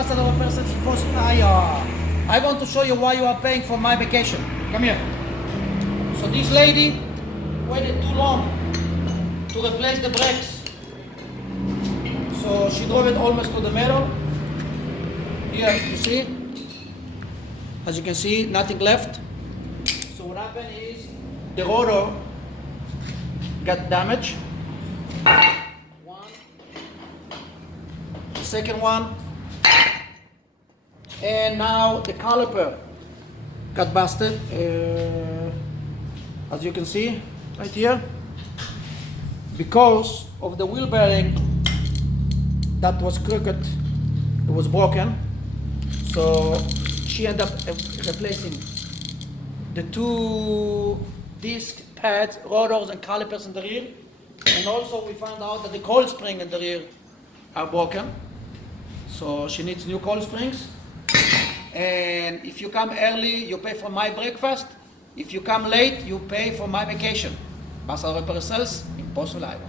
basta the person supposed I want to show you why you are paying for my vacation. Come here. So this lady waited too long to replace the brakes. So she drove it almost to the middle. Here, you see? As you can see, nothing left. So what happened is the rotor got damaged. One. The second one. And now the caliper got busted. As you can see right here. Because of the wheel bearing that was crooked, it was broken. So she ended up replacing the two disc pads, rotors and calipers in the rear. And also we found out that the coil spring in the rear are broken. So she needs new coil springs. And if you come early, you pay for my breakfast. If you come late, you pay for my vacation. Basta Repair Sales in Poso Live.